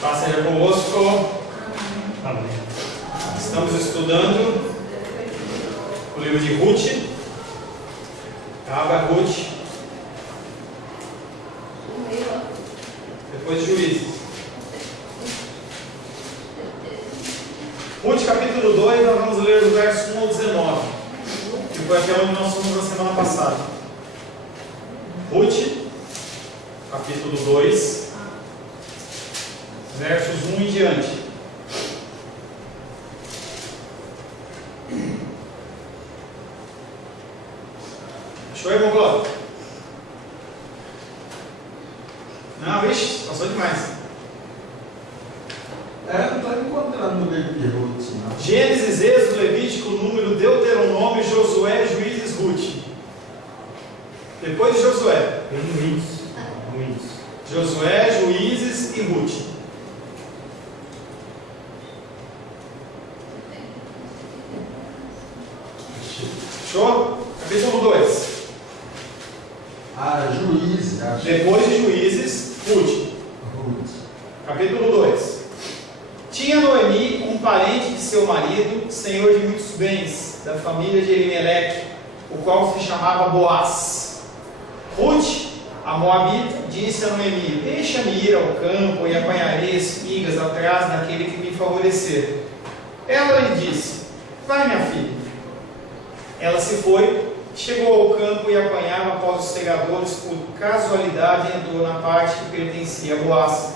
Paz seja convosco. Amém. Estamos estudando o livro de Ruth. Abra Ruth. Depois de Juízes. Ruth capítulo 2, nós vamos ler do verso 1 ao 19. Que foi até onde nós fomos na semana passada. Ruth capítulo 2, versos 1 em diante. Achou aí, irmão Cláudio? Não, vixe, passou demais. Não estou encontrando no livro de Ruth, não. Gênesis, Êxodo, Levítico, Número, Deuteronômio, Josué, Juízes, Ruth. Depois de Josué. Josué, Juízes e Ruth. Show? Capítulo 2. Juízes. Depois de Juízes, Ruth. Capítulo 2. Tinha Noemi um parente de seu marido, senhor de muitos bens, da família de Elimeleque, o qual se chamava Boaz. Ruth, a Moabita, disse a Noemi: deixa-me ir ao campo e apanharei espigas atrás daquele que me favorecer. Ela lhe disse: vai, minha filha. Ela se foi, chegou ao campo e apanhava após os segadores. Por casualidade entrou na parte que pertencia a Boaz,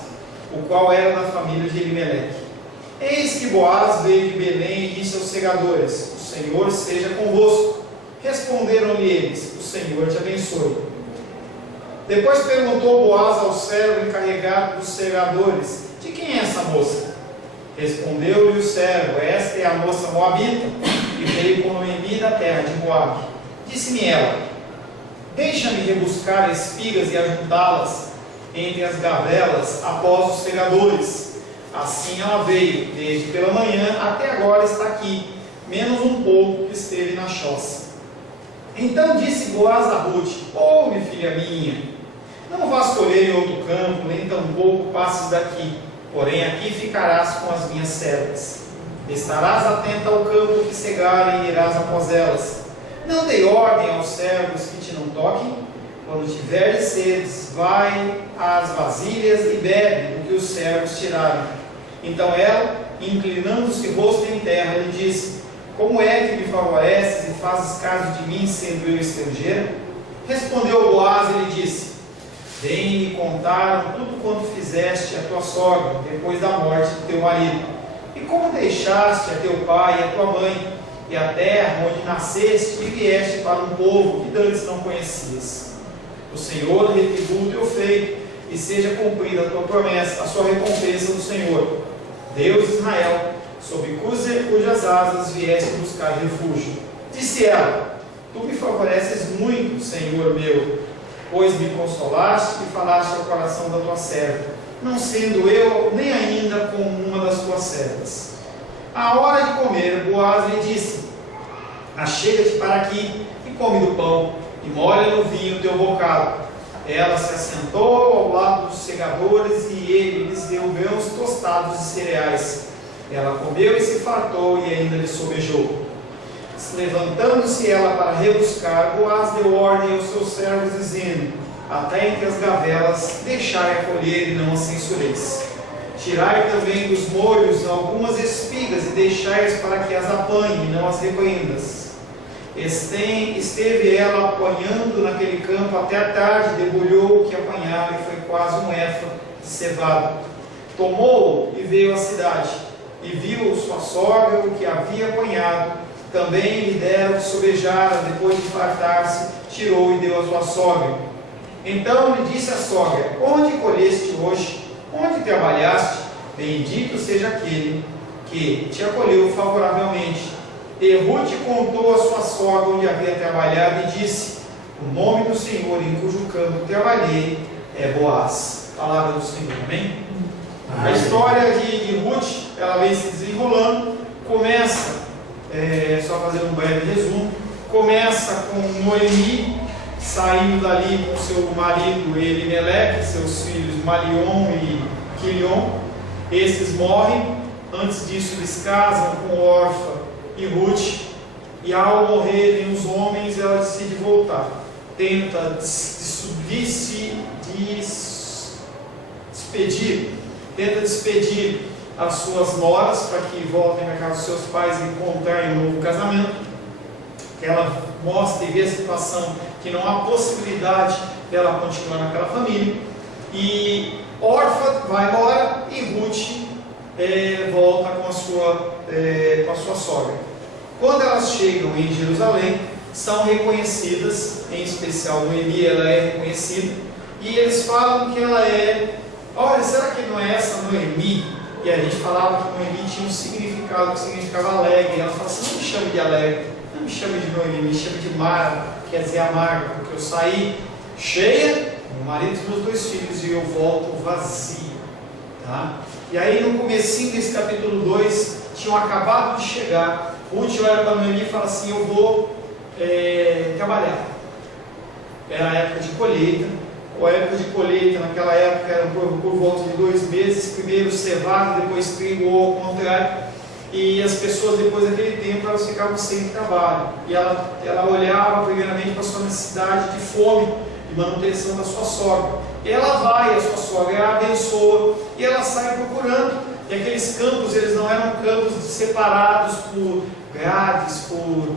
o qual era da família de Elimeleque. Eis que Boaz veio de Belém e disse aos segadores: o Senhor seja convosco. Responderam-lhe eles: o Senhor te abençoe. Depois perguntou Boaz ao servo encarregado dos segadores: de quem é essa moça? Respondeu-lhe o servo: esta é a moça moabita, que veio com Noemi da terra de Moabe. Disse-me ela: deixa-me rebuscar espigas e ajuntá-las entre as gavelas após os segadores. Assim ela veio, desde pela manhã até agora está aqui, menos um pouco que esteve na choça. Então disse Boaz a Ruth: ouve, filha minha, não vás colher em outro campo, nem tampouco passes daqui, porém aqui ficarás com as minhas servas. Estarás atenta ao campo que cegarem e irás após elas. Não dei ordem aos servos que te não toquem? Quando tiveres sedes, vai às vasilhas e bebe do que os servos tiraram. Então ela, inclinando-se rosto em terra, lhe disse: como é que me favoreces e fazes caso de mim, sendo eu estrangeira? Respondeu Boaz e lhe disse: bem me contaram tudo quanto fizeste a tua sogra, depois da morte de teu marido, e como deixaste a teu pai e a tua mãe, e a terra onde nasceste, e vieste para um povo que antes não conhecias. O Senhor retribua o teu feito, e seja cumprida a tua promessa, a sua recompensa do Senhor, Deus de Israel, sob cujas asas vieste buscar refúgio. Disse ela: tu me favoreces muito, Senhor meu, pois me consolaste e falaste ao coração da tua serva, não sendo eu nem ainda como uma das tuas servas. À hora de comer, Boaz lhe disse: achega-te para aqui e come do pão, e molha no vinho o teu bocado. Ela se assentou ao lado dos segadores, e ele lhes deu grãos tostados de cereais. Ela comeu e se fartou, e ainda lhe sobejou. Levantando-se ela para rebuscar, Boaz deu ordem aos seus servos, dizendo: até entre as gavelas deixai a colher e não a censureis. Tirai também dos molhos algumas espigas e deixai-as para que as apanhe e não as repreendas. Esteve ela apanhando naquele campo até a tarde, debulhou o que apanhava e foi quase um éfa de cevada. Tomou e veio à cidade, e viu sua sogra o que havia apanhado. Também lhe deram que sobejara, depois de fartar-se, tirou e deu à sua sogra. Então lhe disse a sogra: onde colheste hoje? Onde trabalhaste? Bendito seja aquele que te acolheu favoravelmente. E Ruth contou a sua sogra onde havia trabalhado e disse: o nome do Senhor em cujo campo trabalhei é Boaz. Palavra do Senhor, amém? A história de Ruth, ela vem se desenrolando. Começa, só fazer um breve resumo, começa com Noemi saindo dali com seu marido Elimeleque, seus filhos Malion e Quilion, Esses morrem. Antes disso eles casam com Orfa e Ruth, e ao morrerem os homens, ela decide voltar. Tenta despedir as suas noras para que voltem à casa dos seus pais e encontrarem um novo casamento. Ela mostra e vê a situação que não há possibilidade dela continuar naquela família. E Orfa vai embora e Ruth volta com a sua sogra. Quando elas chegam em Jerusalém, são reconhecidas, em especial Noemi, ela é reconhecida, e eles falam que ela olha, será que não é essa Noemi? E a gente falava que Noemi tinha um significado que significava alegre. Ela fala assim: não me chame de alegre, não me chame de Noemi, me chame de Mara, quer dizer amarga, porque eu saí cheia, meu marido e meus 2 filhos, e eu volto vazia. Tá? E aí no comecinho desse capítulo 2, tinham acabado de chegar. Ruth olha para Noemi e fala assim: eu vou trabalhar. Era a época de colheita. A época de colheita naquela época era por volta de 2 meses, primeiro cevada, depois trigo ou ao contrário, e as pessoas depois daquele tempo elas ficavam sem trabalho, e ela olhava primeiramente para a sua necessidade de fome, de manutenção da sua sogra, e ela vai, a sua sogra a abençoa, e ela sai procurando, e aqueles campos, eles não eram campos separados por grades, por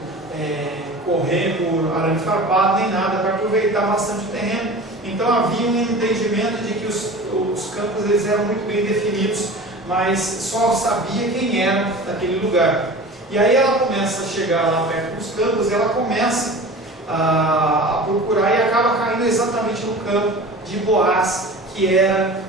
correr, por arame farpado, nem nada, para aproveitar bastante o terreno. Então havia um entendimento de que os campos eles eram muito bem definidos, mas só sabia quem era daquele lugar. E aí ela começa a chegar lá perto dos campos, e ela começa a procurar e acaba caindo exatamente no campo de Boaz, que era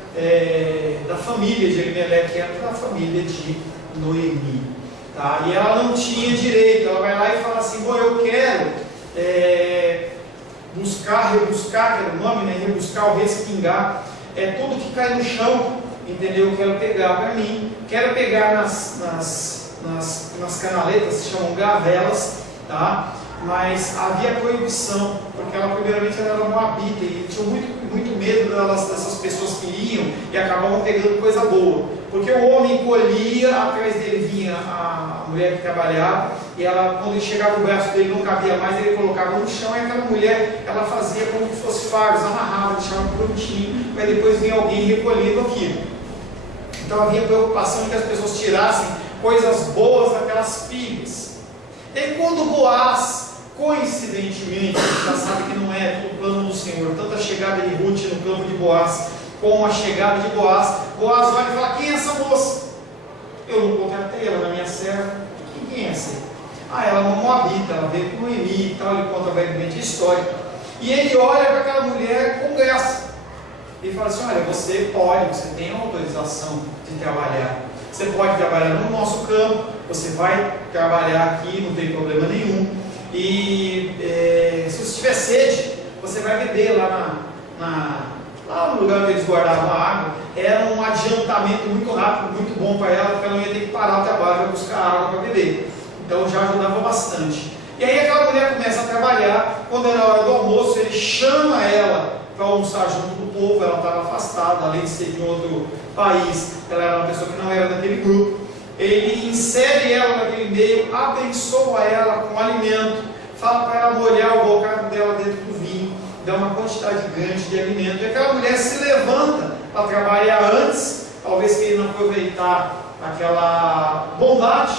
da família de Elimelec, que era da família de Noemi. Tá? E ela não tinha direito, ela vai lá e fala assim: bom, eu quero rebuscar, que era o nome, né? Rebuscar ou respingar, tudo que cai no chão, entendeu? Eu quero pegar para mim, quero pegar nas canaletas, se chamam gavelas, tá? Mas havia proibição, porque ela primeiramente era moabita, e tinha muito medo dessas pessoas que iam e acabavam pegando coisa boa, porque o homem colhia, atrás dele vinha a mulher que trabalhava, e ela, quando ele chegava, o braço dele não cabia mais, ele colocava no chão, e aquela mulher, ela fazia como se fosse fardos, amarrava, deixava prontinho, mas depois vinha alguém recolhendo aquilo. Então havia preocupação de que as pessoas tirassem coisas boas daquelas pilhas. E quando Boaz, coincidentemente, a gente já sabe que não é o plano do Senhor, tanto a chegada de Ruth no campo de Boaz, como a chegada de Boaz vai e fala: quem é essa moça? Eu não contratei ela na minha serva. Quem é essa? Ela é uma moabita, ela veio com Noemi e tal, ele conta brevemente a história. E ele olha para aquela mulher com graça. Ele fala assim: olha, você tem autorização de trabalhar. Você pode trabalhar no nosso campo, você vai trabalhar aqui, não tem problema nenhum. E se você tiver sede, você vai beber lá no lugar onde eles guardavam a água. Era um adiantamento muito rápido, muito bom para ela, porque ela não ia ter que parar o trabalho para buscar água para beber. Então já ajudava bastante. E aí aquela mulher começa a trabalhar. Quando era a hora do almoço, ele chama ela para almoçar junto do povo. Ela estava afastada, além de ser de um outro país, ela era uma pessoa que não era daquele grupo. Ele insere ela naquele meio, abençoa ela com alimento, fala para ela molhar o bocado dela dentro do vinho, dá uma quantidade grande de alimento. E aquela mulher se levanta para trabalhar antes, talvez querendo aproveitar aquela bondade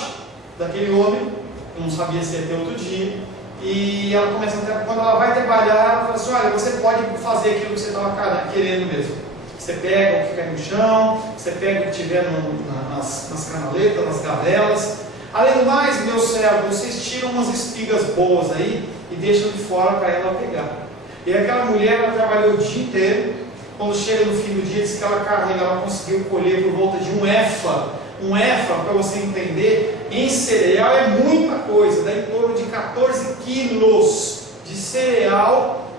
daquele homem, que não sabia se ia ter outro dia. E ela começa quando ela vai trabalhar, ela fala assim: olha, você pode fazer aquilo que você estava querendo mesmo. Você pega o que cai no chão, você pega o que tiver nas canaletas, nas gavelas. Além do mais, meu servo, vocês tiram umas espigas boas aí e deixam de fora para ela pegar. E aquela mulher, ela trabalhou o dia inteiro. Quando chega no fim do dia, diz que ela conseguiu colher por volta de um efa. Um efa, para você entender, em cereal é muita coisa, dá em torno de 14 quilos de cereal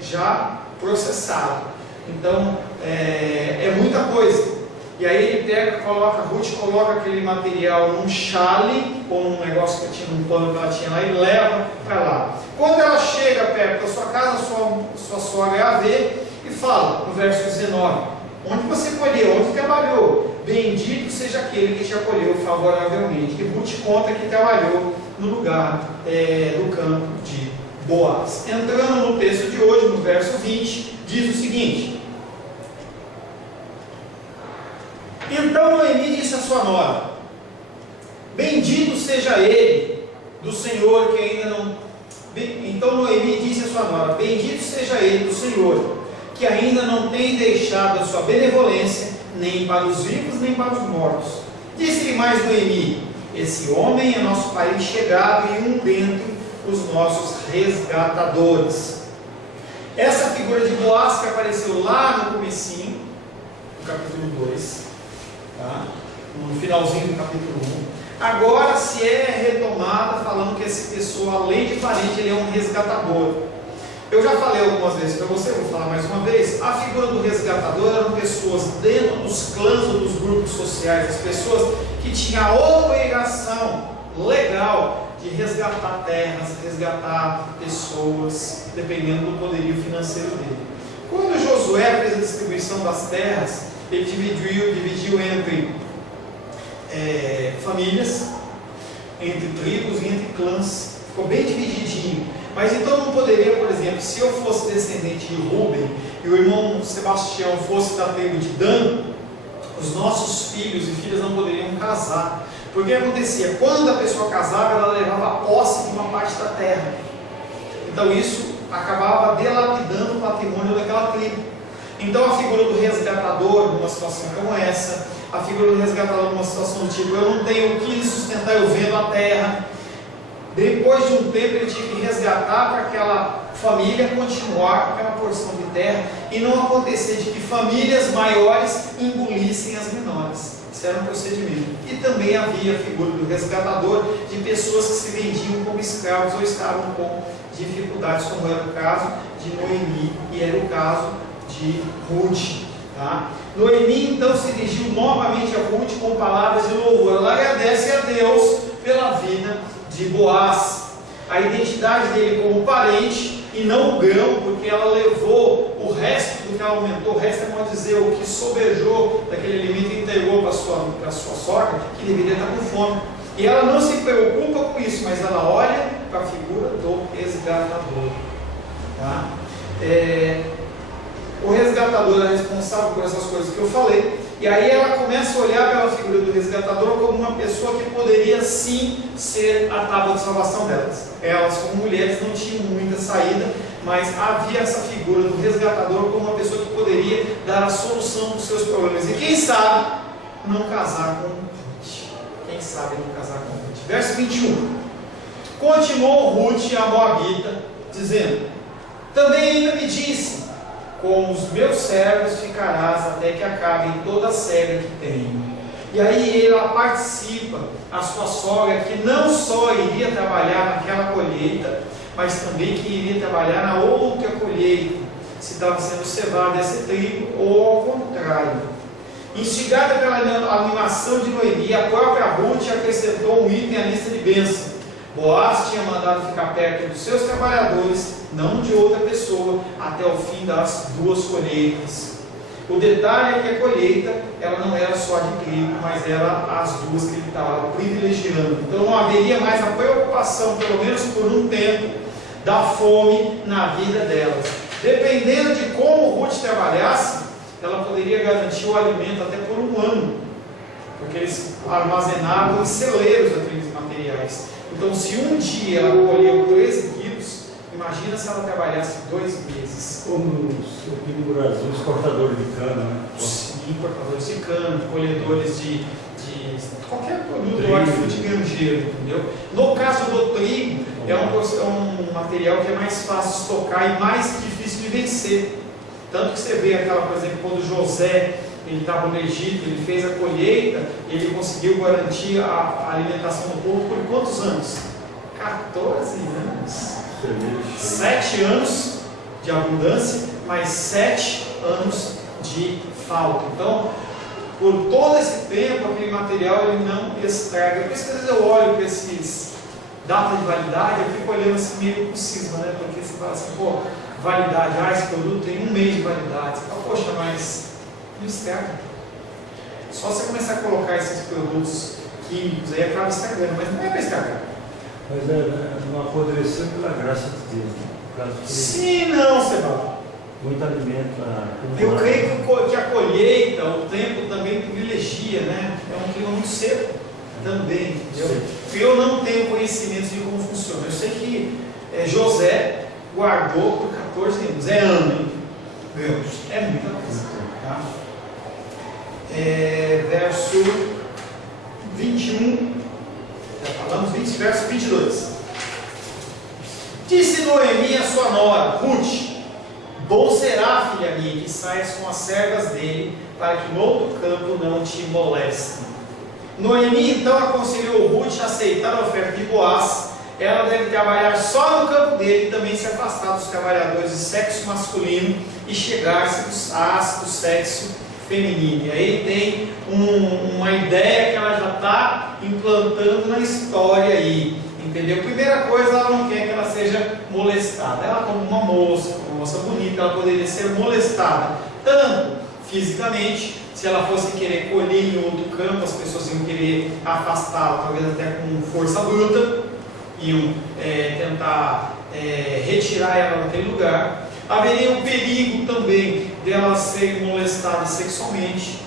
já processado. Então, é muita coisa. E aí ele pega, Ruth coloca aquele material num chale, ou num negócio que tinha, num pano que ela tinha lá, e leva para lá. Quando ela chega perto da sua casa, sua sogra a vê e fala, no verso 19: onde você colheu? Onde trabalhou? bendito seja aquele que te acolheu favoravelmente. E Ruth conta que trabalhou no lugar do campo de Boaz. Entrando no texto de hoje, no verso 20, diz o seguinte: então Noemi disse à sua nora: bendito seja ele do Senhor que ainda não... Então Noemi disse à sua nora: bendito seja ele do Senhor, que ainda não tem deixado a sua benevolência, nem para os vivos, nem para os mortos. Disse-lhe mais Noemi: esse homem é nosso parente chegado e um dentre os nossos resgatadores. Essa figura de Boaz que apareceu lá no comecinho, no capítulo 2, tá? No finalzinho do capítulo 1, agora se é retomada falando que essa pessoa, além de parente, ele é um resgatador. Eu já falei algumas vezes para você, vou falar mais uma vez. A figura do resgatador eram pessoas dentro dos clãs ou dos grupos sociais, as pessoas que tinham a obrigação legal de resgatar terras, resgatar pessoas, dependendo do poderio financeiro dele. Quando Josué fez a distribuição das terras, ele dividiu entre famílias, entre tribos e entre clãs, ficou bem divididinho. Mas então não poderia, por exemplo, se eu fosse descendente de Rúben e o irmão Sebastião fosse da tribo de Dan, os nossos filhos e filhas não poderiam casar. Porque acontecia, quando a pessoa casava, ela levava posse de uma parte da terra. Então isso acabava dilapidando o patrimônio daquela tribo. Então a figura do resgatador numa situação como essa, a figura do resgatador numa situação do tipo: eu não tenho o que sustentar, eu vendo a terra. Depois de um tempo ele tinha que resgatar para aquela família continuar com aquela porção de terra e não acontecer de que famílias maiores engolissem as menores. Isso era um procedimento. E também havia a figura do resgatador de pessoas que se vendiam como escravos ou estavam com dificuldades, como era o caso de Noemi e era o caso de Ruth. Tá? Noemi então se dirigiu novamente a Ruth com palavras de louvor. Ela agradece a Deus pela vida de Boaz, a identidade dele como parente e não o grão, porque ela levou o resto do que ela aumentou, o resto é, pode dizer, o que sobejou daquele alimento e entregou para a sua sogra, que deveria estar com fome. E ela não se preocupa com isso, mas ela olha para a figura do resgatador. Tá? O resgatador é responsável por essas coisas que eu falei. E aí ela começa a olhar pela figura do resgatador como uma pessoa que poderia sim ser a tábua de salvação delas. Elas, como mulheres, não tinham muita saída, mas havia essa figura do resgatador como uma pessoa que poderia dar a solução dos seus problemas. E quem sabe não casar com Ruth. Quem sabe não casar com Ruth. Verso 21. Continuou Ruth a Moabita, dizendo: também ainda me disse: com os meus servos ficarás até que acabem toda a cega que tenho. E aí ela participa, a sua sogra, que não só iria trabalhar naquela colheita, mas também que iria trabalhar na outra colheita, se estava sendo cevada esse trigo, ou ao contrário. Instigada pela animação de Noemi, a própria Ruth acrescentou um item à lista de bênçãos. Boaz tinha mandado ficar perto dos seus trabalhadores, não de outra pessoa, até o fim das duas colheitas. O detalhe é que a colheita, ela não era só de trigo, mas era as duas que ele estava privilegiando. Então não haveria mais a preocupação, pelo menos por um tempo, da fome na vida delas. Dependendo de como Ruth trabalhasse, ela poderia garantir o alimento até por um ano, porque eles armazenavam em celeiros aqueles materiais. Então, se um dia ela colheu 13 quilos, imagina se ela trabalhasse 2 meses. Como aqui no Brasil, os cortadores de cana, né? Sim, cortadores de cana, colhedores de qualquer produto hortifruti granjeiro, entendeu? No caso do trigo, é um material que é mais fácil de estocar e mais difícil de vencer. Tanto que você vê aquela, por exemplo, quando José ele estava no Egito, ele fez a colheita, ele conseguiu garantir a alimentação do povo por quantos anos? 14 anos. 7 anos de abundância, mais 7 anos de falta. Então, por todo esse tempo, aquele material ele não estraga. Por isso que às vezes eu olho para esses datas de validade, eu fico olhando assim meio com cisma, né? Porque você fala assim, pô, validade, esse produto tem 1 mês de validade. Você fala, poxa, mas não estraga. Só você começar a colocar esses produtos químicos aí, acaba estragando, mas não é para estragar. Mas não apodreceu pela graça de Deus, né? Por causa que Sim, não, Sebastião. muito alimento. Eu creio que a colheita, o tempo também privilegia, né? É um clima muito seco também, entendeu? Eu não tenho conhecimento de como funciona. Eu sei que José guardou por 14 anos. É ano, hein? Deus. É muita coisa. Tá? Verso 21. Já falamos, verso 22. Disse Noemi a sua nora, Ruth: bom será, filha minha, que saias com as servas dele, para que no outro campo não te molestem. Noemi então aconselhou Ruth a aceitar a oferta de Boaz. Ela deve trabalhar só no campo dele e também se afastar dos trabalhadores de sexo masculino e chegar-se do sexo feminino. E aí tem uma ideia que ela já está implantando na história aí, entendeu? Primeira coisa, ela não quer que ela seja molestada. Ela, como uma moça bonita, ela poderia ser molestada tanto fisicamente. Se ela fosse querer colher em outro campo, as pessoas iam querer afastá-la, talvez até com força bruta, iam tentar retirar ela daquele lugar. Haveria um perigo também dela ser molestada sexualmente,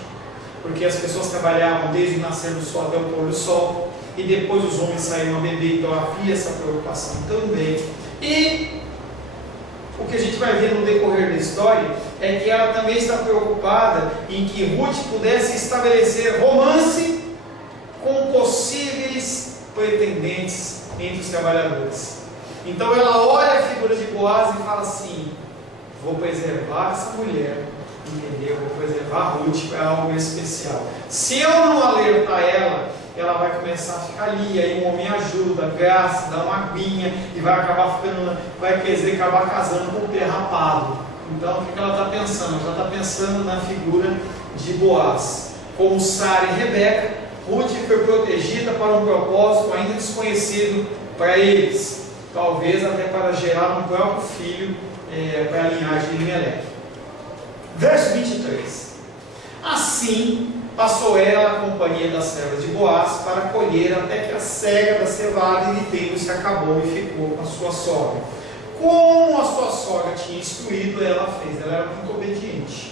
porque as pessoas trabalhavam desde o nascer do sol até o pôr do sol, e depois os homens saíam a beber, então havia essa preocupação também. E o que a gente vai ver no decorrer da história é que ela também está preocupada em que Ruth pudesse estabelecer romance com possíveis pretendentes entre os trabalhadores. Então ela olha a figura de Boaz e fala assim: vou preservar essa mulher, entendeu? Vou preservar Ruth para algo especial. Se eu não alertar ela vai começar a ficar ali, aí um homem ajuda, gasta, dá uma aguinha e vai acabar acabar casando com o pé rapado. Então o que ela está pensando? Ela está pensando na figura de Boaz. Como Sara e Rebeca, Ruth foi protegida para um propósito ainda desconhecido para eles, talvez até para gerar um próprio filho para a linhagem de Elimelec. Verso 23. Assim passou ela a companhia das servas de Boaz para colher, até que a cega da cevada e de trigo se acabou e ficou com a sua sogra. Como a sua sogra tinha instruído, ela fez. Ela era muito obediente.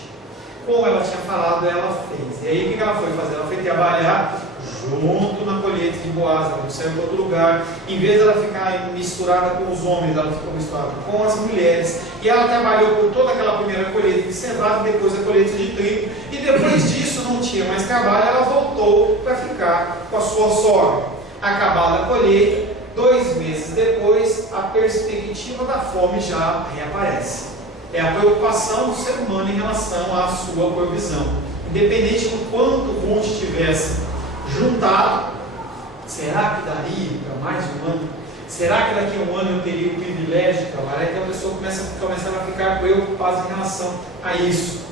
Como ela tinha falado, ela fez. E aí o que ela foi fazer? Ela foi trabalhar junto na colheita de Boaz. Ela não saiu para outro lugar. Em vez de ela ficar misturada com os homens, ela ficou misturada com as mulheres. E ela trabalhou por toda aquela primeira colheita de cevada, depois a colheita de trigo. E depois disso não tinha mais trabalho, ela voltou para ficar com a sua sogra. Acabada a colheita, 2 meses depois, a perspectiva da fome já reaparece. É a preocupação do ser humano em relação à sua provisão. Independente do quanto Ruth tivesse juntado, será que daria para mais um ano? Será que daqui a um ano eu teria o privilégio de trabalhar? Então a pessoa começava a ficar preocupada em relação a isso.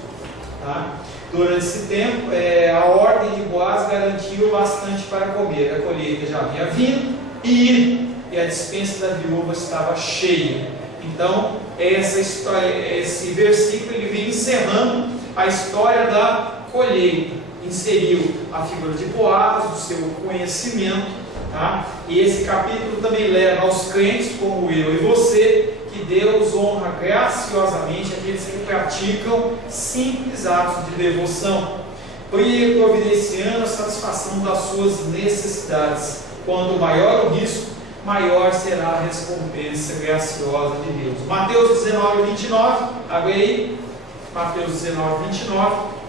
Tá? Durante esse tempo, a ordem de Boaz garantiu bastante para comer. A colheita já havia vindo e a despensa da viúva estava cheia. Então, essa história, esse versículo, ele vem encerrando a história da colheita. Inseriu a figura de Boaz, do seu conhecimento, tá? E esse capítulo também leva aos crentes como eu e você, que Deus honra graciosamente aqueles que praticam simples atos de devoção, providenciando a satisfação das suas necessidades. Quanto maior o risco, maior será a recompensa graciosa de Deus. Mateus 19, 29, abre aí, Mateus 19, 29,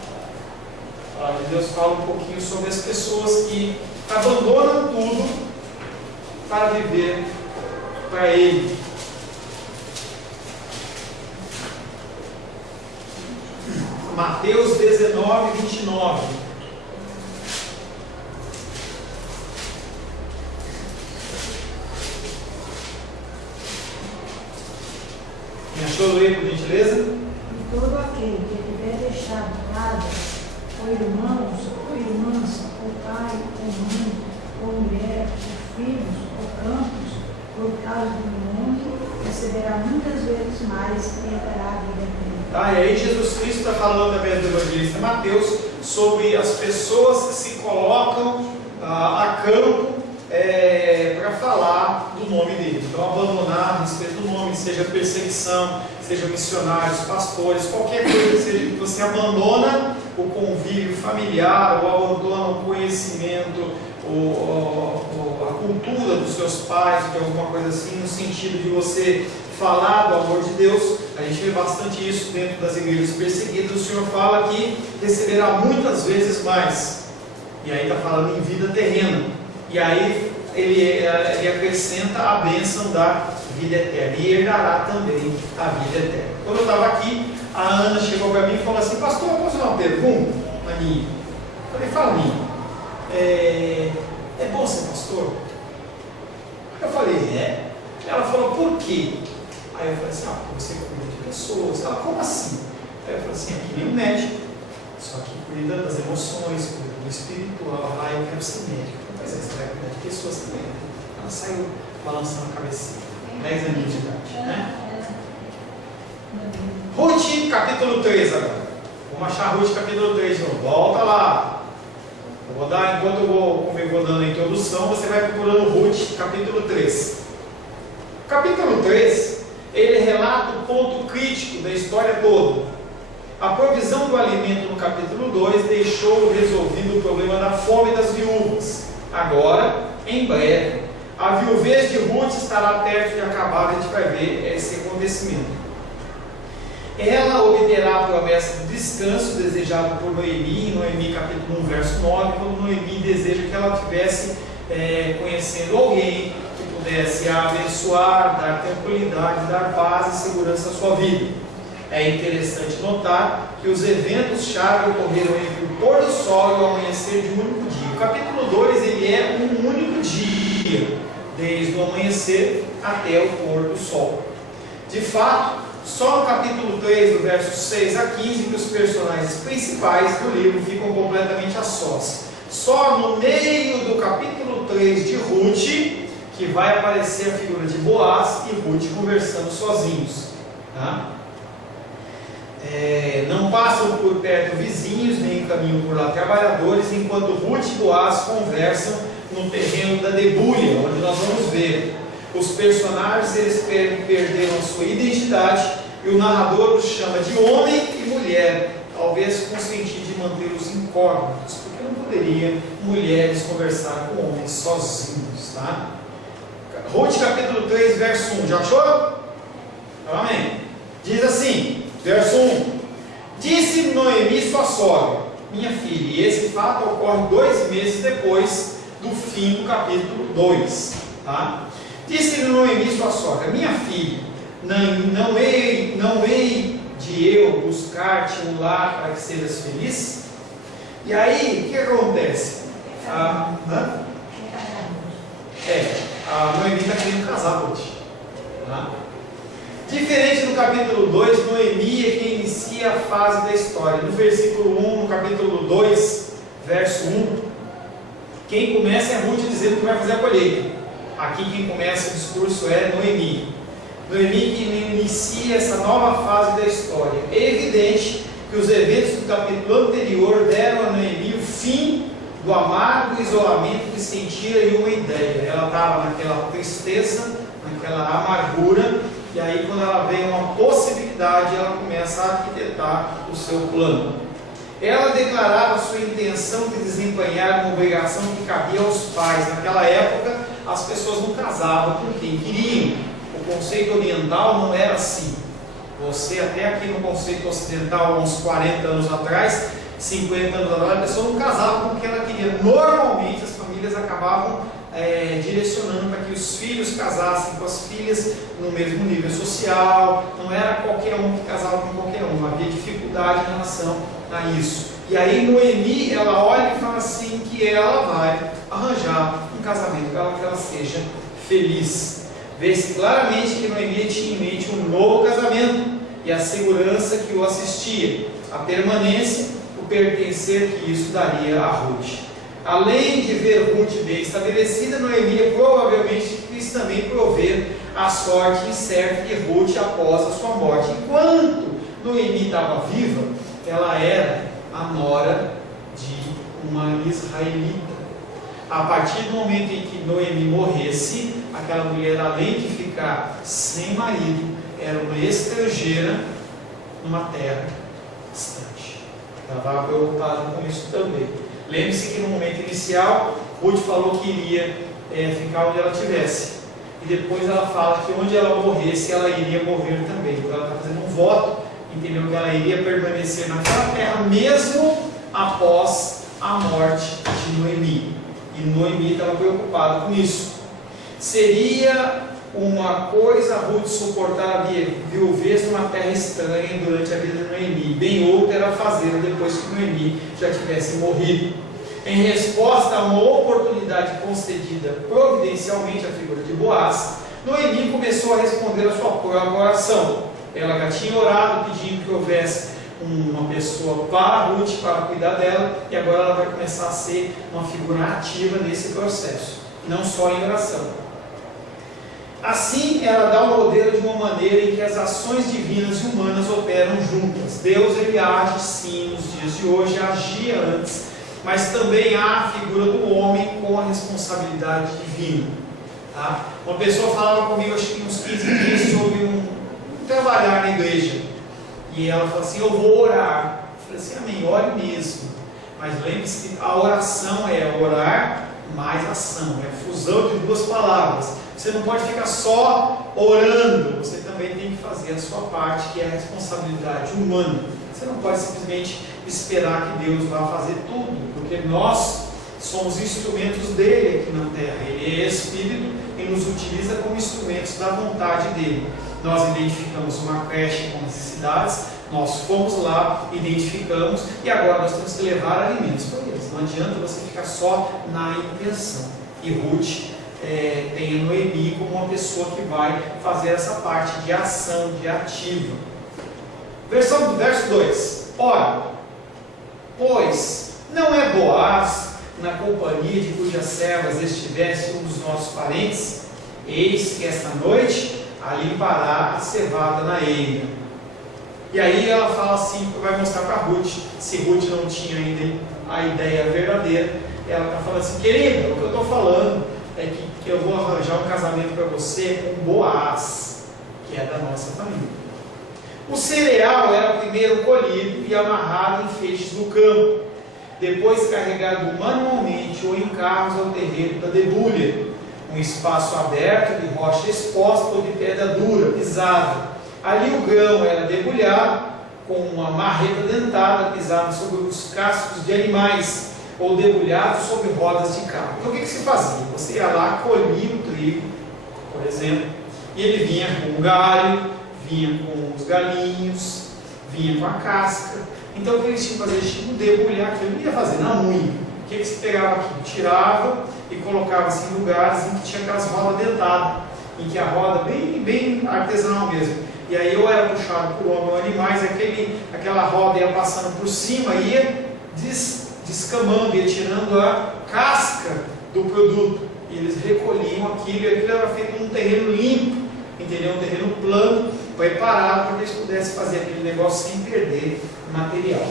Deus fala um pouquinho sobre as pessoas que abandonam tudo para viver para Ele. Mateus 19, 29. Me achou ler, por gentileza? E todo aquele que tiver deixado casa, ou irmãos, ou irmãs, ou pai, ou mãe, ou mulher, ou filhos, ou campos, por causa do mundo, receberá muitas vezes mais e herdará a vida eterna. E aí Jesus Cristo está falando através do evangelista Mateus sobre as pessoas que se colocam a campo para falar do nome dele. Então, abandonar a respeito do nome, seja perseguição, seja missionários, pastores, qualquer coisa que seja, que você abandona o convívio familiar, ou abandona o conhecimento, a cultura dos seus pais, de alguma coisa assim, no sentido de você falar do amor de Deus. A gente vê bastante isso dentro das igrejas perseguidas. O Senhor fala que receberá muitas vezes mais, e aí está falando em vida terrena, e aí ele acrescenta a bênção da vida eterna, e herdará também a vida eterna. Quando eu estava aqui, a Ana chegou para mim e falou assim: pastor, eu posso fazer uma pergunta? Aninha, eu falei: fala, Aninha, é bom ser pastor? Eu falei: é. Ela falou: por quê? Aí eu falei assim: porque você cuida de pessoas. Ela: como assim? Aí eu falei assim: é que nem um médico, só que cuida das emoções, cuida do espiritual. Ah, eu quero ser médico. Mas você vai cuidar de pessoas também. Ela saiu balançando a cabecinha. 10 aninhos de idade, né? Ruth, capítulo 3 agora. Vamos achar Ruth, capítulo 3 de novo. Volta lá. Eu vou dar, enquanto eu vou dando a introdução, você vai procurando Ruth, capítulo 3. Capítulo 3, ele relata o ponto crítico da história toda. A provisão do alimento no capítulo 2 deixou resolvido o problema da fome das viúvas. Agora, em breve, a viuvez de Ruth estará perto de acabar. A gente vai ver esse acontecimento. Ela obterá a promessa de descanso desejado por Noemi, em Noemi capítulo 1, verso 9, quando Noemi deseja que ela estivesse conhecendo alguém que pudesse a abençoar, dar tranquilidade, dar paz e segurança à sua vida. É interessante notar que os eventos-chave ocorreram entre o pôr do sol e o amanhecer de um único dia. O capítulo 2 ele é um único dia, desde o amanhecer até o pôr do sol. De fato, só no capítulo 3, do verso 6 a 15, que os personagens principais do livro ficam completamente a sós. Só no meio do capítulo 3 de Ruth que vai aparecer a figura de Boaz e Ruth conversando sozinhos. Tá? Não passam por perto vizinhos, nem caminham por lá trabalhadores, enquanto Ruth e Boaz conversam no terreno da debulha, onde nós vamos ver. Os personagens eles perderam a sua identidade e o narrador os chama de homem e mulher, talvez com o sentido de mantê-los incógnitos, porque não poderia mulheres conversar com homens sozinhos. Tá? Ruth capítulo 3, verso 1, já achou? Amém. Diz assim, verso 1: disse Noemi sua sogra, minha filha, e esse fato ocorre 2 meses depois do fim do capítulo 2. Tá? Disse Noemi sua sogra, minha filha, não hei de eu buscar-te um lar para que sejas feliz? E aí, o que acontece? A Noemi está querendo casar hoje. Tá? Diferente do capítulo 2, Noemi é quem inicia a fase da história. No versículo 1, no capítulo 2, verso 1, quem começa é Ruth dizendo que vai fazer a colheita. Aqui quem começa o discurso é Noemi. Noemi que inicia essa nova fase da história. É evidente que os eventos do capítulo anterior deram a Noemi o fim do amargo isolamento que sentira em uma ideia. Ela estava naquela tristeza, naquela amargura, e aí quando ela vê uma possibilidade, ela começa a arquitetar o seu plano. Ela declarava sua intenção de desempenhar uma obrigação que cabia aos pais. Naquela época, as pessoas não casavam por quem queriam. O conceito oriental não era assim. Você, até aqui no conceito ocidental, uns 40 anos atrás, 50 anos atrás, a pessoa não casava com o que ela queria. Normalmente, as famílias acabavam direcionando para que os filhos casassem com as filhas no mesmo nível social. Não era qualquer um que casava com qualquer um. Havia dificuldade em relação a isso. E aí Noemi, ela olha e fala assim que ela vai arranjar um casamento para que ela seja feliz. Vê-se claramente que Noemi tinha em mente um novo casamento e a segurança que o assistia, a permanência, o pertencer que isso daria a Ruth. Além de ver Ruth bem estabelecida, Noemi provavelmente quis também prover a sorte incerta de Ruth após a sua morte. Enquanto Noemi estava viva, ela era a nora de uma israelita. A partir do momento em que Noemi morresse, aquela mulher, além de ficar sem marido, era uma estrangeira numa terra distante. Ela estava preocupada com isso também. Lembre-se que no momento inicial, Ruth falou que iria ficar onde ela estivesse. E depois ela fala que onde ela morresse, ela iria morrer também. Então ela está fazendo um voto, entendeu? Que ela iria permanecer naquela terra, mesmo após a morte de Noemi. E Noemi estava preocupada com isso. Seria uma coisa Ruth suportar a viuvez numa terra estranha durante a vida de Noemi. Bem outra era fazê-lo depois que Noemi já tivesse morrido. Em resposta a uma oportunidade concedida providencialmente à figura de Boaz, Noemi começou a responder a sua própria oração. Ela já tinha orado pedindo que houvesse uma pessoa para Ruth, para cuidar dela, e agora ela vai começar a ser uma figura ativa nesse processo, não só em oração. Assim, ela dá o modelo de uma maneira em que as ações divinas e humanas operam juntas. Deus, ele age sim nos dias de hoje, agia antes, mas também há a figura do homem com a responsabilidade divina. Tá? Uma pessoa falava comigo, acho que uns 15 dias, sobre um trabalhar na igreja. E ela falou assim, eu vou orar. Eu falei assim, amém, ore mesmo. Mas lembre-se que a oração é orar mais ação, é a fusão de duas palavras. Você não pode ficar só orando, você também tem que fazer a sua parte, que é a responsabilidade humana. Você não pode simplesmente esperar que Deus vá fazer tudo, porque nós somos instrumentos dele aqui na terra. Ele é Espírito e nos utiliza como instrumentos da vontade dele. Nós identificamos uma creche com necessidades, nós fomos lá, identificamos, e agora nós temos que levar alimentos para eles. Não adianta você ficar só na intenção. E Ruth tem a Noemi como uma pessoa que vai fazer essa parte de ação, de ativa. Verso 2. Ora, pois não é Boaz, na companhia de cujas servas estivesse um dos nossos parentes? Eis que esta noite ali limpará a cevada na eira. E aí ela fala assim, vai mostrar para Ruth, se Ruth não tinha ainda a ideia verdadeira, ela está falando assim, querida, o que eu estou falando é que eu vou arranjar um casamento para você com Boaz, que é da nossa família. O cereal era primeiro colhido e amarrado em feixes no campo, depois carregado manualmente ou em carros ao terreno da debulha, um espaço aberto de rocha exposta ou de pedra dura, pisada. Ali o grão era debulhado com uma marreta dentada pisada sobre os cascos de animais ou debulhado sobre rodas de carro. Então o que se fazia? Você ia lá, colhia o trigo, por exemplo, e ele vinha com o galho, vinha com os galinhos, vinha com a casca. Então o que eles tinham que fazer? Eles tinham que debulhar aquilo, não ia fazer na unha. O que se pegava aqui? Tirava e colocava assim, em lugares em que tinha aquelas rodas dentadas, em que a roda bem artesanal mesmo. E aí ou era puxado por homem ou animais, aquela roda ia passando por cima, ia descamando, ia tirando a casca do produto. E eles recolhiam aquilo, e aquilo era feito num terreno limpo, entendeu? Um terreno plano, preparado para que eles pudessem fazer aquele negócio sem perder material.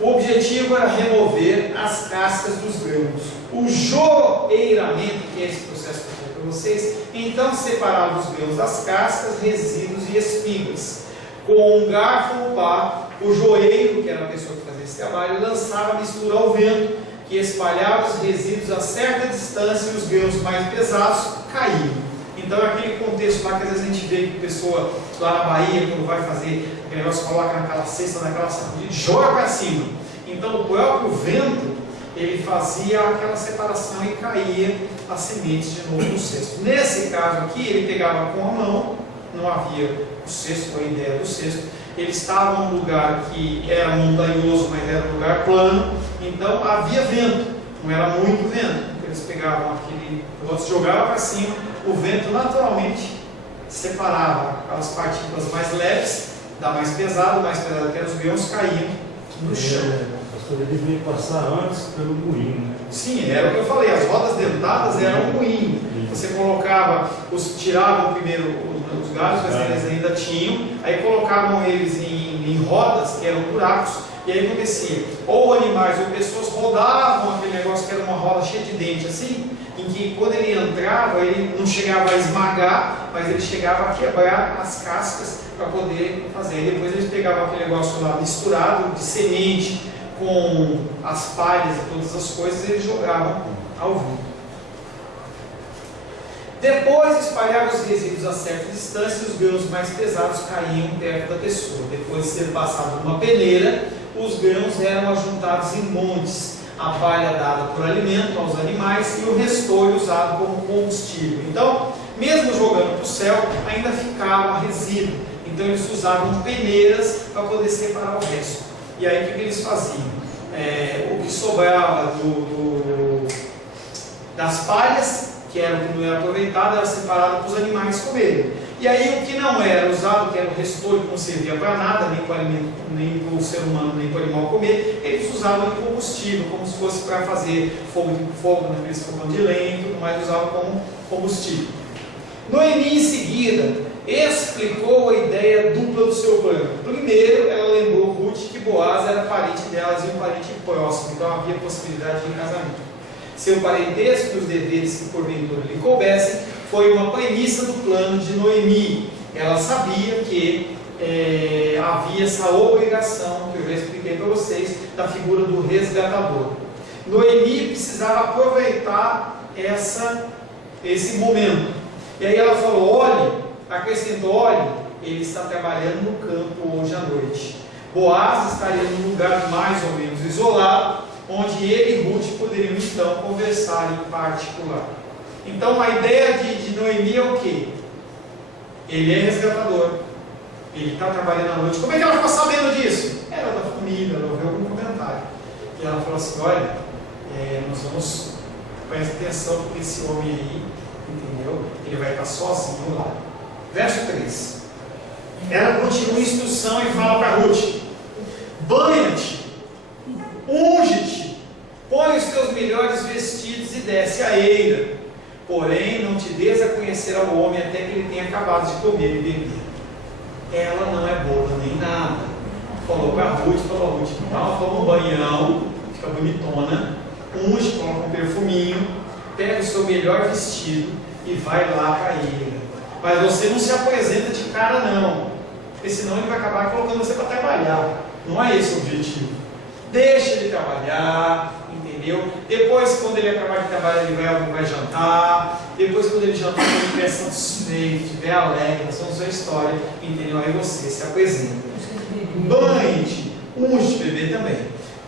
O objetivo era remover as cascas dos grãos. O joeiramento, que é esse processo que eu falei para vocês, então separava os grãos das cascas, resíduos e espigas. Com um garfo ou pá, o joeiro, que era a pessoa que fazia esse trabalho, lançava a mistura ao vento, que espalhava os resíduos a certa distância e os grãos mais pesados caíam. Então é aquele contexto lá que às vezes a gente vê que a pessoa lá na Bahia, quando vai fazer o negócio, coloca naquela cesta, naquela sacudida, joga para cima. Então o próprio vento, ele fazia aquela separação e caía as sementes de novo no cesto. Nesse caso aqui, ele pegava com a mão, não havia o cesto, a ideia do cesto. Ele estava num lugar que era montanhoso, mas era um lugar plano, então havia vento, não era muito vento. Eles pegavam aquele, jogavam para cima, o vento naturalmente separava aquelas partículas mais leves da mais pesada que eram os grãos, caíam no chão. Pastor, ele devia passar antes pelo moinho, né? Sim, era o que eu falei, as rodas dentadas eram um moinho. Você colocava, tiravam primeiro os galhos, mas eles ainda tinham, aí colocavam eles em rodas, que eram buracos, e aí acontecia, ou animais ou pessoas rodavam aquele negócio que era uma roda cheia de dente assim, em que quando ele entrava, ele não chegava a esmagar, mas ele chegava a quebrar as cascas para poder fazer. E depois eles pegavam aquele negócio lá misturado de semente com as palhas e todas as coisas, e eles jogavam ao vivo. Depois espalhavam os resíduos a certa distância e os grãos mais pesados caíam perto da pessoa. Depois de ser passado por uma peneira, os grãos eram ajuntados em montes, a palha dada por alimento aos animais e o restolho usado como combustível. Então, mesmo jogando para o céu, ainda ficava resíduo. Então eles usavam peneiras para poder separar o resto. E aí o que eles faziam? O que sobrava das palhas, que era o que não era aproveitado, era separado para os animais comerem. E aí o que não era usado, que era o restolho, que não servia para nada, nem para o alimento, nem para o ser humano, nem para o animal comer, eles usavam de combustível, como se fosse para fazer fogo naqueles fogões de lenha e tudo mais, usavam como combustível. Noemi, em seguida, explicou a ideia dupla do seu plano. Primeiro, ela lembrou Ruth que Boaz era parente delas e um parente próximo, então havia possibilidade de casamento. Seu parentesco e os deveres que porventura lhe coubessem foi uma premissa do plano de Noemi. Ela sabia que havia essa obrigação, que eu já expliquei para vocês, da figura do resgatador. Noemi precisava aproveitar esse momento. E aí ela falou, olhe, acrescentou, olhe, ele está trabalhando no campo hoje à noite. Boaz estaria num lugar mais ou menos isolado, onde ele e Ruth poderiam então conversar em particular. Então a ideia de Noemi é o quê? Ele é resgatador, ele está trabalhando à noite. Como é que ela ficou sabendo disso? Era da família, ela ouviu algum comentário. E ela falou assim, olha, nós vamos, presta atenção porque esse homem aí, entendeu? Ele vai estar sozinho lá. Verso 3. Ela continua a instrução e fala para Ruth, banha-te, unge-te, põe os teus melhores vestidos e desce a eira, porém não te des a conhecer ao homem até que ele tenha acabado de comer e beber. Ela não é boba nem nada. Falou para Ruth, toma um banhão, fica bonitona, unge, coloca um perfuminho, pega o seu melhor vestido e vai lá para a eira. Mas você não se apresenta de cara não, porque senão ele vai acabar colocando você para trabalhar. Não é esse o objetivo. Deixa ele trabalhar, entendeu? Depois, quando ele acabar de trabalhar, ele vai jantar. Depois, quando ele jantar, ele estiver satisfeito, estiver alegre, essa é a sua história, entendeu? Aí você se apresenta. Banhe-te, unge, bebê também.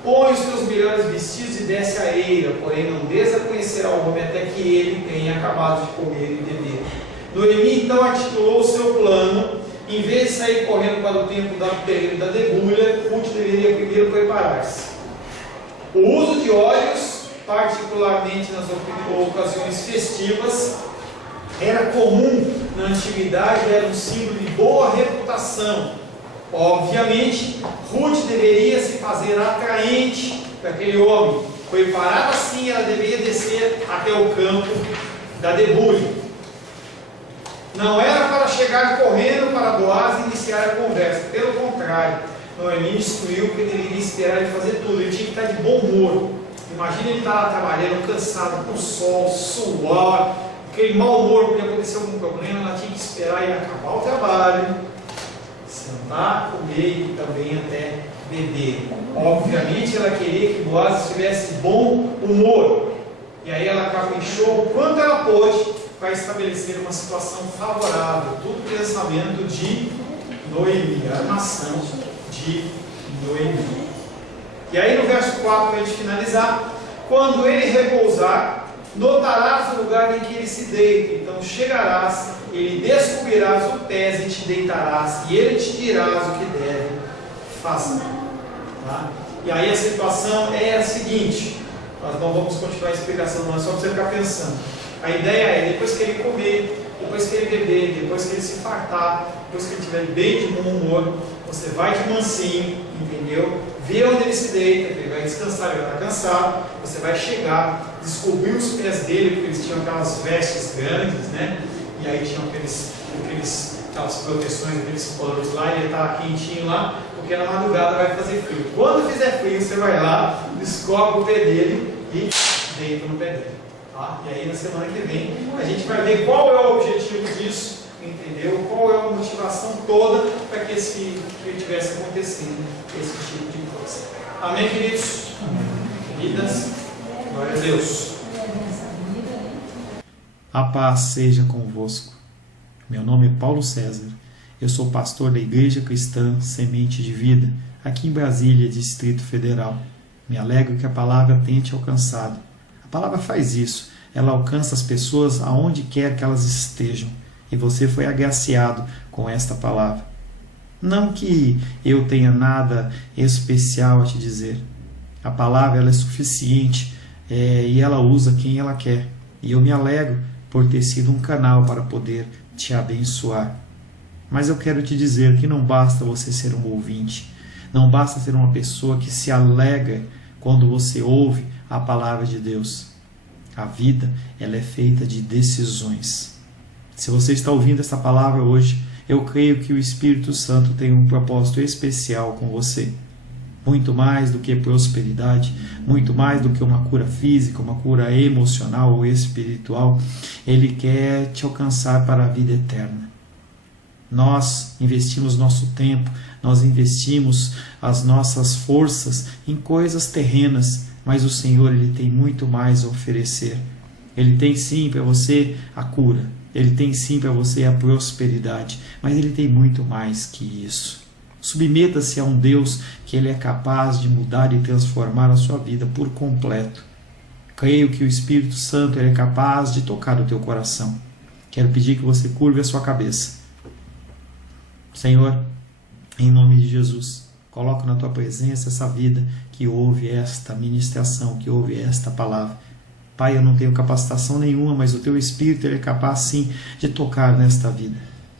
Põe os teus melhores vestidos e desce a eira, porém não des a conhecer ao homem até que ele tenha acabado de comer e beber. Noemi então articulou o seu plano. Em vez de sair correndo para o tempo da terreiro da debulha, Ruth deveria primeiro preparar-se. O uso de óleos, particularmente nas ocasiões festivas, era comum na antiguidade, era um símbolo de boa reputação. Obviamente, Ruth deveria se fazer atraente para aquele homem. Preparada assim, ela deveria descer até o campo da debulha. Não era para chegar correndo para Boaz e iniciar a conversa. Pelo contrário, Noemi instruiu que ele deveria esperar ele fazer tudo. Ele tinha que estar de bom humor. Imagina ele estar lá trabalhando, cansado, com sol, suor, aquele mau humor, podia acontecer algum problema. Ela tinha que esperar ele acabar o trabalho, sentar, comer e também até beber. Obviamente ela queria que Boaz estivesse de bom humor. E aí ela caprichou o quanto ela pôde para estabelecer uma situação favorável. Tudo pensamento de Noemi, a armação de Noemi. E aí no verso 4, para a gente finalizar, quando ele repousar, notarás o lugar em que ele se deita, então chegarás, ele descobrirás o pés e te deitarás, e ele te dirás o que deve fazer. Tá? E aí a situação é a seguinte, nós não vamos continuar a explicação, não é só para você ficar pensando. A ideia é, depois que ele comer, depois que ele beber, depois que ele se fartar, depois que ele estiver bem de bom humor, você vai de mansinho, entendeu? Vê onde ele se deita, ele vai descansar, ele vai estar cansado, você vai chegar, descobrir os pés dele, porque eles tinham aquelas vestes grandes, né? E aí tinham aqueles aquelas proteções, aqueles panos lá, e ele está quentinho lá, porque na madrugada vai fazer frio. Quando fizer frio, você vai lá, descobre o pé dele e deita no pé dele. Tá? E aí na semana que vem a gente vai ver qual é o objetivo disso, entendeu? Qual é a motivação toda para que esse frio tivesse acontecendo, esse tipo de coisa. Amém, queridos? Queridas, glória a Deus. A paz seja convosco. Meu nome é Paulo César. Eu sou pastor da Igreja Cristã Semente de Vida, aqui em Brasília, Distrito Federal. Me alegro que a palavra tenha te alcançado. A palavra faz isso. Ela alcança as pessoas aonde quer que elas estejam. E você foi agraciado com esta palavra. Não que eu tenha nada especial a te dizer. A palavra ela é suficiente e ela usa quem ela quer. E eu me alegro por ter sido um canal para poder te abençoar. Mas eu quero te dizer que não basta você ser um ouvinte. Não basta ser uma pessoa que se alegra quando você ouve a palavra de Deus. A vida ela é feita de decisões. Se você está ouvindo essa palavra hoje, eu creio que o Espírito Santo tem um propósito especial com você. Muito mais do que prosperidade, muito mais do que uma cura física, uma cura emocional ou espiritual, Ele quer te alcançar para a vida eterna. Nós investimos nosso tempo, nós investimos as nossas forças em coisas terrenas, mas o Senhor Ele tem muito mais a oferecer. Ele tem sim para você a cura, Ele tem sim para você a prosperidade, mas Ele tem muito mais que isso. Submeta-se a um Deus que Ele é capaz de mudar e transformar a sua vida por completo. Creio que o Espírito Santo Ele é capaz de tocar o teu coração. Quero pedir que você curve a sua cabeça. Senhor, em nome de Jesus, coloco na tua presença essa vida que ouve esta ministração, que ouve esta palavra. Pai, eu não tenho capacitação nenhuma, mas o teu Espírito Ele é capaz sim de tocar nesta vida,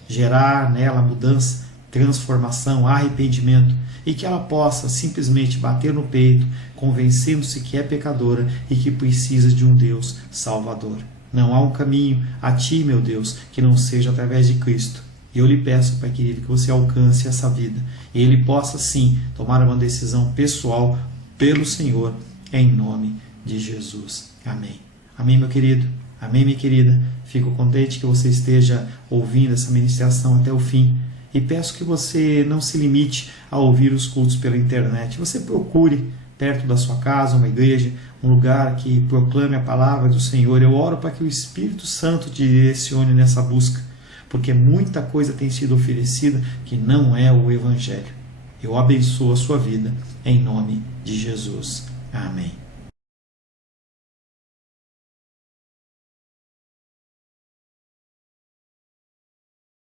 gerar nela mudança, transformação, arrependimento, e que ela possa simplesmente bater no peito, convencendo-se que é pecadora e que precisa de um Deus salvador. Não há um caminho a ti, meu Deus, que não seja através de Cristo. E eu lhe peço, Pai querido, que você alcance essa vida e ele possa sim tomar uma decisão pessoal pelo Senhor, em nome de Jesus. Amém. Amém, meu querido. Amém, minha querida. Fico contente que você esteja ouvindo essa ministração até o fim. E peço que você não se limite a ouvir os cultos pela internet. Você procure perto da sua casa uma igreja, um lugar que proclame a palavra do Senhor. Eu oro para que o Espírito Santo te direcione nessa busca, porque muita coisa tem sido oferecida que não é o Evangelho. Eu abençoo a sua vida em nome de Jesus. Amém.